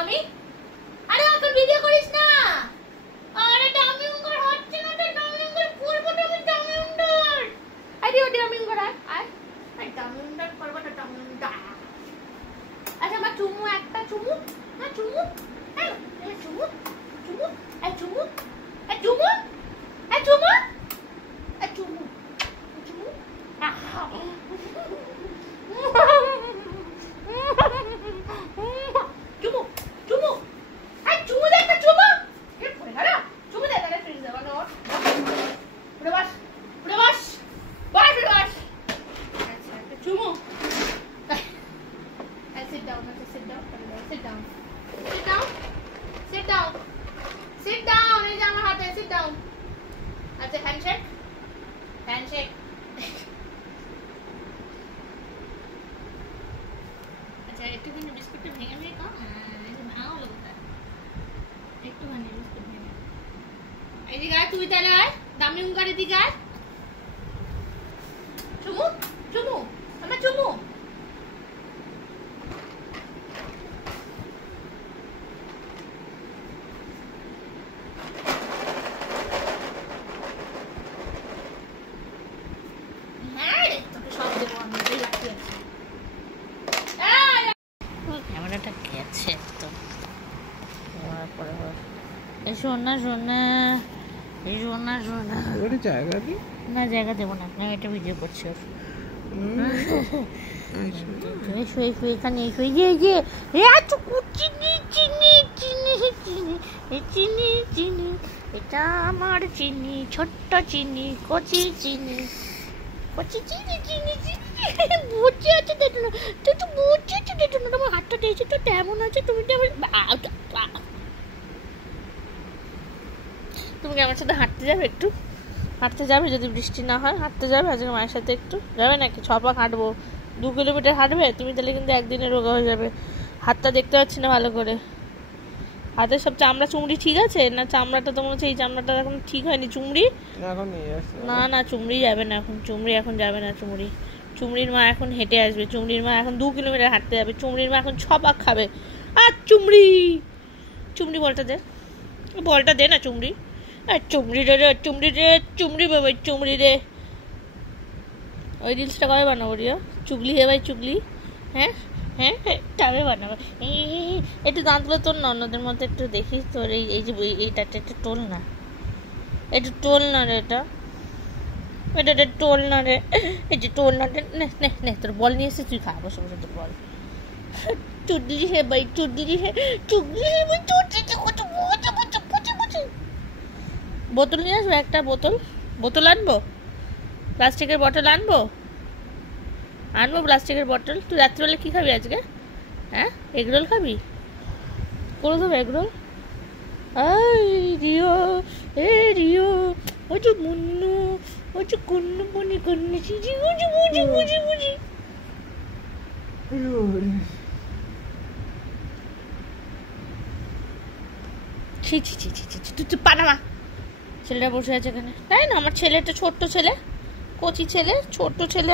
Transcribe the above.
মামি আরে এখন ভিডিও করিস না আরে ডামি উঙ্গর হচ্ছে না তো ডামি উঙ্গর করব ডামি উঙ্গর আরে ও ডামি উঙ্গর আয় ডামি উঙ্গর করব তো ডামি উঙ্গর আচ্ছা মা চুমু একটা চুমু মা চুমু এই চুমু চুমু এই চুমু এই চুমু এই চুমু এই চুমু চুমু চুমু চুমু এই চুমু দে একটা চুমু কে পড়ে গেল চুমু দে তাহলে ফ্রিজ দে বানো পুরো বাস বাস আচ্ছা একটা চুমু sit down sit down sit down sit down sit down sit down এই যে আমার হাতে sit down আচ্ছা হ্যান্ডশেক আচ্ছা একটুখানি বিস্কুটটা ভেঙে ভেঙে খাও ভাঙাও লোকটা একটুখানি বিস্কুট ভেঙে এদিকে আয় তুই তাহলে আয় দামি উঙ্গার এদিকে আয় চুমু চুমু আমার চুমু ক্যামেরাটা গেছে একদম সোনা সোনা সোনা সোনা জায়গা দি না জায়গা দেবো না আপনার এটা ভিডিও করছি এখানে চিনি চিনি চিনি চিনি চিনি চিনি এটা আমার চিনি ছোট্ট চিনি কচি চিনি কচি চিনি চিনি চিনি বসে আছে দেখো না তুই তো বসে আছে দেখো না তোমার হাতটা দিয়েছি তো তেমন আছে তুমি তো তুমি কি আমার সাথে হাঁটতে যাবে একটু হাঁটতে যাবে যদি বৃষ্টি না হয় হাঁটতে যাবে আজকে মায়ের সাথে একটু যাবে নাকি 6 পাক হাঁটবো 2 কিলোমিটার হাঁটবে তুমি তাহলে কিন্তু একদিনে রোগা হয়ে যাবে হাতটা দেখতে পাচ্ছি না ভালো করে হাতের সব চামড়া চুমড়ি ঠিক আছে না চামড়াটা তো মনে হচ্ছে এই চামড়াটা এখন ঠিক হয়নি চুমড়ি না না চুমড়ি যাবে না এখন চুমড়ি এখন যাবে না চুমড়ির মা এখন হেঁটে আসবে চুমড়ির মা এখন 2 কিলোমিটার হাঁটতে যাবে চুমড়ির মা এখন 6 পাক খাবে আর চুমড়ি বলটা দে না চুমড়ি আর চুমড়ি বাবা চুমড়ি রে ওই রিলসটা কবে বানাবো রিয়া চুগলি হে ভাই চুগলি হ্যাঁ হ্যাঁ তবে বানাবো একটু দাঁতগুলো তোর না অন্যদের মধ্যে একটু দেখিস তোর এই যে এইটা একটু টোল না একটু টোল না রে এটা টোল না রে এই যে টোল না রে নে তোর বল নিয়ে এসে তুই খা বসে বসে তোর বল চুগলি হে ভাই চুগলি হে ভাই বোতল নিয়ে আসবো একটা বোতল আনবো প্লাস্টিকের বটল আনবো প্লাস্টিকের বটল তুই রাত্রিবেলা কি খাবি আজকে হ্যাঁ এগরোল খাবি করে দেবো এগরোল রিও ও যে মুন্নু ও যে কুন্নু বনি কন্যা চিজি বুঝি তুই পানামা ছেলেটা বসে আছে এখানে তাই না আমার ছেলেটা ছোট্ট ছেলে কচি ছেলে ছোট্ট ছেলে